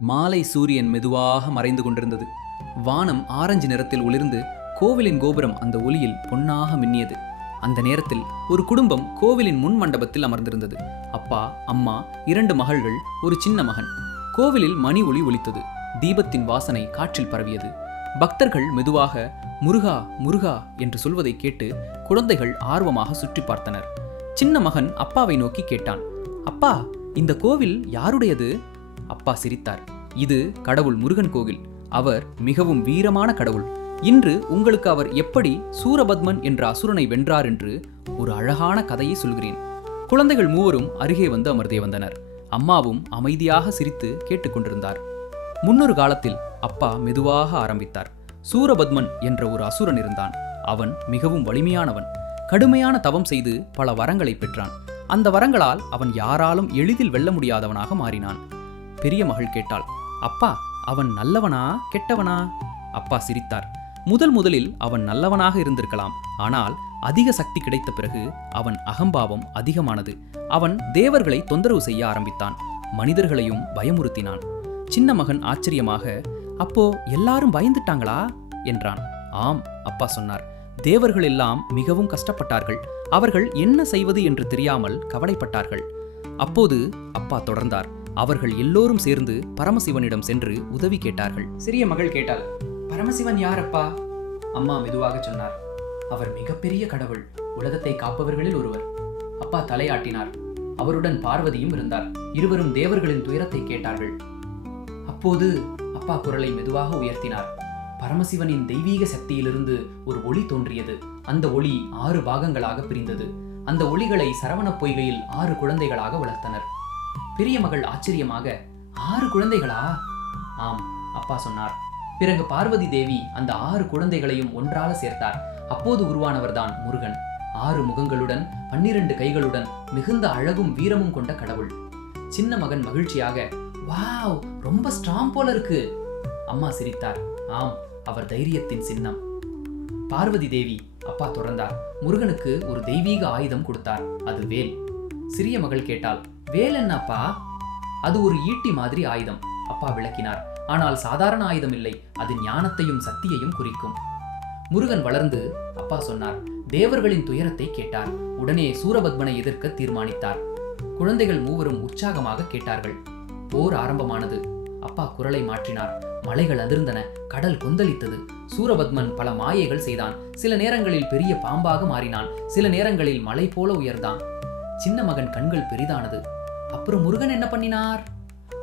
மாலை சூரியன் மெதுவாக மறைந்து கொண்டிருந்தது. வானம் ஆரஞ்சு நிறத்தில் ஒளிர்ந்து கோவிலின் கோபுரம் அந்த ஒளியில் பொன்னாக மின்னியது. அந்த நேரத்தில் ஒரு குடும்பம் கோவிலின் முன் மண்டபத்தில் அமர்ந்திருந்தது. அப்பா, அம்மா, 2 மகள்கள், ஒரு சின்ன மகன். கோவிலில் மணி ஒலி ஒலித்தது. தீபத்தின் வாசனை காற்றில் பரவியது. பக்தர்கள் மெதுவாக முருகா முருகா என்று சொல்வதை கேட்டு குழந்தைகள் ஆர்வமாக சுற்றி பார்த்தனர். சின்ன மகன் அப்பாவை நோக்கி கேட்டான், அப்பா, இந்த கோவில் யாருடையது? அப்பா சிரித்தார். இது கடவுள் முருகன் கோவில். அவர் மிகவும் வீரமான கடவுள். இன்று உங்களுக்கு அவர் எப்படி சூரபத்மன் என்ற அசுரனை வென்றார் என்று ஒரு அழகான கதையை சொல்கிறேன். குழந்தைகள் மூவரும் அருகே வந்து அமர்ந்தே வந்தனர். அம்மாவும் அமைதியாக சிரித்து கேட்டுக்கொண்டிருந்தார். முன்னொரு காலத்தில் அப்பா மெதுவாக ஆரம்பித்தார். சூரபத்மன் என்ற ஒரு அசுரன் இருந்தான். அவன் மிகவும் வலிமையானவன். கடுமையான தவம் செய்து பல வரங்களை பெற்றான். அந்த வரங்களால் அவன் யாராலும் எளிதில் வெல்ல முடியாதவனாக மாறினான். பெரிய மகள் கேட்டாள், அப்பா, அவன் நல்லவனா கெட்டவனா? அப்பா சிரித்தார். முதலில் அவன் நல்லவனாக இருந்திருக்கலாம். ஆனால் அதிக சக்தி கிடைத்த பிறகு அவன் அகம்பாவம் அதிகமானது. அவன் தேவர்களை தொந்தரவு செய்ய ஆரம்பித்தான். மனிதர்களையும் பயமுறுத்தினான். சின்ன மகன் ஆச்சரியமாக, அப்போ எல்லாரும் பயந்துட்டாங்களா என்றான். ஆம், அப்பா சொன்னார். தேவர்கள் எல்லாம் மிகவும் கஷ்டப்பட்டார்கள். அவர்கள் என்ன செய்வது என்று தெரியாமல் கவலைப்பட்டார்கள். அப்போது அப்பா தொடர்ந்தார். அவர்கள் எல்லோரும் சேர்ந்து பரமசிவனிடம் சென்று உதவி கேட்டார்கள். சிறிய மகள் கேட்டாள், பரமசிவன் யார் அப்பா? அம்மா மெதுவாக சொன்னார், அவர் மிகப்பெரிய கடவுள், உலகத்தை காப்பவர்களில் ஒருவர். அப்பா தலையாட்டினார். அவருடன் பார்வதியும் இருந்தார். இருவரும் தேவர்களின் துயரத்தை கேட்டார்கள். அப்போது அப்பா குரலை மெதுவாக உயர்த்தினார். பரமசிவனின் தெய்வீக சக்தியிலிருந்து ஒரு ஒளி தோன்றியது. அந்த ஒளி 6 பாகங்களாக பிரிந்தது. அந்த ஒளிகளை சரவண பொய்கையில் 6 குழந்தைகளாக வளர்த்தனர். பெரிய மகள் ஆச்சரியமாக, 6 குழந்தைகளா? ஆம், அப்பா சொன்னார். பிறகு பார்வதி தேவி அந்த 6 குழந்தைகளையும் ஒன்றாக சேர்த்தார். அப்போது உருவானவர்தான் முருகன். 6 முகங்களுடன் 12 கைகளுடன் மிகுந்த அழகும் வீரமும் கொண்ட கடவுள். சின்ன மகன் மகிழ்ச்சியாக, வாவ், ரொம்ப ஸ்ட்ராங் போல இருக்கு. அம்மா சிரித்தார். ஆம், அவர் தைரியத்தின் சின்னம். பார்வதி தேவி, அப்பா தொடர்ந்தார், முருகனுக்கு ஒரு தெய்வீக ஆயுதம் கொடுத்தார். அது வேல். சிறிய மகள் கேட்டாள், வேல் என்னப்பா? அது ஒரு ஈட்டி மாதிரி ஆயுதம். அப்பா விளக்கினார். ஆனால் சாதாரண ஆயுதம் இல்லை. அது ஞானத்தையும் சக்தியையும் குறிக்கும். முருகன் வளர்ந்து, அப்பா சொன்னார், தேவர்களின் துயரத்தை கேட்டார். உடனே சூரபத்மனை எதிர்க்க தீர்மானித்தார். குழந்தைகள் மூவரும் உற்சாகமாக கேட்டார்கள். போர் ஆரம்பமானது. அப்பா குரலை மாற்றினார். மலைகள் அதிர்ந்தன. கடல் கொந்தளித்தது. சூரபத்மன் பல மாயைகள் செய்தான். சில நேரங்களில் பெரிய பாம்பாக மாறினான். சில நேரங்களில் மலை போல உயர்ந்தான். சின்ன மகன் கண்கள் பெரிதானது. அப்புறம் முருகன் என்ன பண்ணினார்?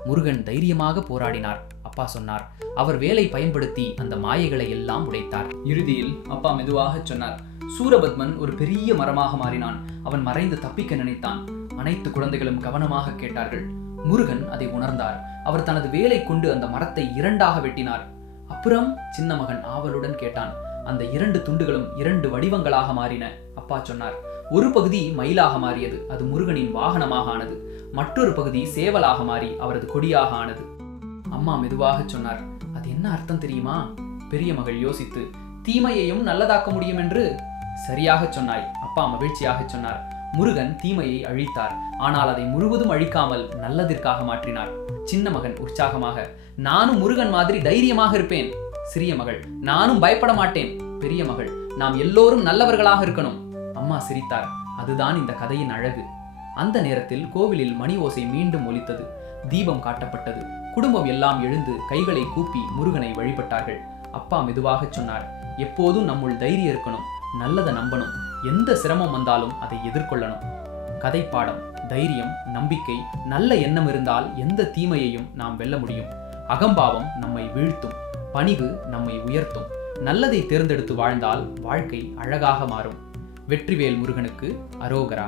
முருகன் தைரியமாக போராடினார். அப்பா சொன்னார். அவர் வேலை பயன்படுத்தி அந்த மாயைகளை எல்லாம் உடைத்தார். இறுதியில் அப்பா மெதுவாக சொன்னார், சூரபத்மன் ஒரு பெரிய மரமாக மாறினான். அவன் மறைந்து தப்பிக்க நினைத்தான். அனைத்து குழந்தைகளும் கவனமாக கேட்டார்கள். முருகன் அதை உணர்ந்தார். அவர் தனது வேலை கொண்டு அந்த மரத்தை 2ஆக வெட்டினார். அப்புறம் சின்ன மகன் ஆவலுடன் கேட்டான். அந்த 2 துண்டுகளும் 2 வடிவங்களாக மாறின. அப்பா சொன்னார், ஒரு பகுதி மயிலாக மாறியது. அது முருகனின் வாகனமாக ஆனது. மற்றொரு பகுதி சேவலாக மாறி அவரது கொடியாக ஆனது. அம்மா மெதுவாக சொன்னார், அது என்ன அர்த்தம் தெரியுமா? பெரிய மகள் யோசித்து, தீமையையும் நல்லதாக்க முடியும் என்று. சரியாக சொன்னாய். அப்பா மகிழ்ச்சியாக சொன்னார். முருகன் தீமையை அழித்தார். ஆனால் அதை முழுவதும் அழிக்காமல் நல்லதிற்காக மாற்றினார். சின்ன மகன் உற்சாகமாக, நானும் முருகன் மாதிரி தைரியமாக இருப்பேன். சிறிய மகள், நானும் பயப்பட மாட்டேன். பெரிய மகள், நாம் எல்லோரும் நல்லவர்களாக இருக்கணும். அம்மா சிரித்தார். அதுதான் இந்த கதையின் அழகு. அந்த நேரத்தில் கோவிலில் மணி ஓசை மீண்டும் ஒலித்தது. தீபம் காட்டப்பட்டது. குடும்பம் எல்லாம் எழுந்து கைகளை கூப்பி முருகனை வழிபட்டார்கள். அப்பா மெதுவாக சொன்னார், எப்போதும் நம்முள் தைரியம் இருக்கணும். நல்லதை நம்பணும். எந்த சிரமம் வந்தாலும் அதை எதிர்கொள்ளணும். கதை பாடம்: தைரியம், நம்பிக்கை, நல்ல எண்ணம் இருந்தால் எந்த தீமையையும் நாம் வெல்ல முடியும். அகம்பாவம் நம்மை வீழ்த்தும். பணிவு நம்மை உயர்த்தும். நல்லதை தேர்ந்தெடுத்து வாழ்ந்தால் வாழ்க்கை அழகாக மாறும். வெற்றிவேல் முருகனுக்கு அரோகரா.